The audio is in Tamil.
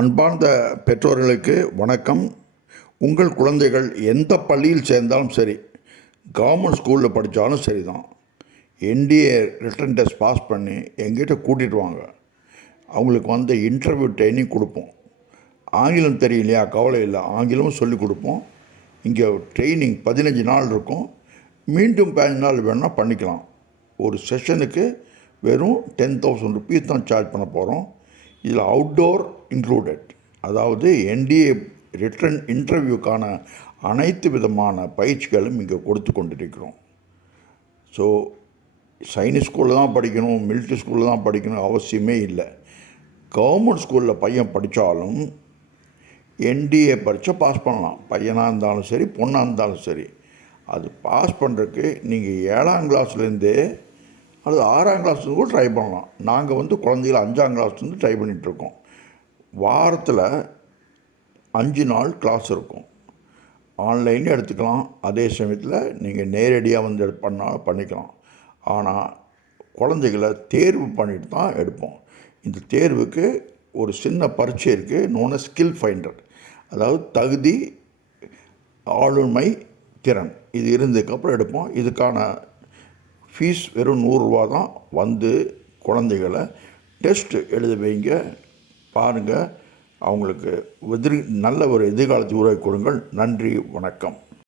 அன்பார்ந்த பெற்றோர்களுக்கு வணக்கம். உங்கள் குழந்தைகள் எந்த பள்ளியில் சேர்ந்தாலும் சரி கவர்மெண்ட் ஸ்கூலில் படித்தாலும் சரி தான் என்டிஏ ரிட்டன் டெஸ்ட் பாஸ் பண்ணி எங்கிட்ட கூட்டிகிட்டு வாங்க. அவங்களுக்கு வந்து இன்டர்வியூ ட்ரைனிங் கொடுப்போம். ஆங்கிலம் தெரியலையா? கவலை இல்லை. ஆங்கிலமும் சொல்லிக் கொடுப்போம். இங்கே ட்ரைனிங் பதினஞ்சு நாள் இருக்கும். மீண்டும் பதினஞ்சு நாள் வேணும்னா பண்ணிக்கலாம். ஒரு செஷனுக்கு வெறும் டென் தௌசண்ட் ருபீஸ் தான் சார்ஜ் பண்ண போகிறோம் இதில் அவுட்டோர் இன்க்ளூடட் அதாவது என்டிஏ ரிட்டன் இன்டர்வியூக்கான அனைத்து விதமான பயிற்சிகளும் இங்கே கொடுத்து கொண்டிருக்கிறோம். ஸோ சைனீஸ் ஸ்கூலில் தான் படிக்கணும் மிலிட்ரி ஸ்கூலில் தான் படிக்கணும் அவசியமே இல்லை. கவர்மெண்ட் ஸ்கூலில் பையன் படித்தாலும் என்டிஏ பரீட்சை பாஸ் பண்ணலாம். பையனாக இருந்தாலும் சரி பொண்ணாக இருந்தாலும் சரி. அது பாஸ் பண்ணுறதுக்கு நீங்கள் ஏழாம் கிளாஸ்லேருந்தே அல்லது ஆறாம் கிளாஸ்லேருந்து கூட ட்ரை பண்ணலாம். நாங்கள் வந்து குழந்தைகள அஞ்சாம் கிளாஸ்லேருந்து ட்ரை பண்ணிகிட்ருக்கோம் வாரத்தில் அஞ்சு நாள் கிளாஸ் இருக்கும். ஆன்லைன்லேயும் எடுத்துக்கலாம். அதே சமயத்தில் நீங்கள் நேரடியாக வந்து பண்ணால் பண்ணாலும் பண்ணிக்கலாம். ஆனால் குழந்தைகளை தேர்வு பண்ணிட்டு தான் எடுப்போம். இந்த தேர்வுக்கு ஒரு சின்ன பரீட்சை இருக்குது நோன ஸ்கில் ஃபைண்டர் அதாவது தகுதி ஆளுமை திறன். இது இருந்ததுக்கப்புறம் எடுப்போம். இதுக்கான ஃபீஸ் வெறும் நூறுரூவா தான். வந்து குழந்தைகளை டெஸ்ட் எழுத வைங்க. பாருங்கள் அவங்களுக்கு எதிர் நல்ல ஒரு எதிர்காலத்தை உருவாக்கி கொடுங்கள். நன்றி வணக்கம்.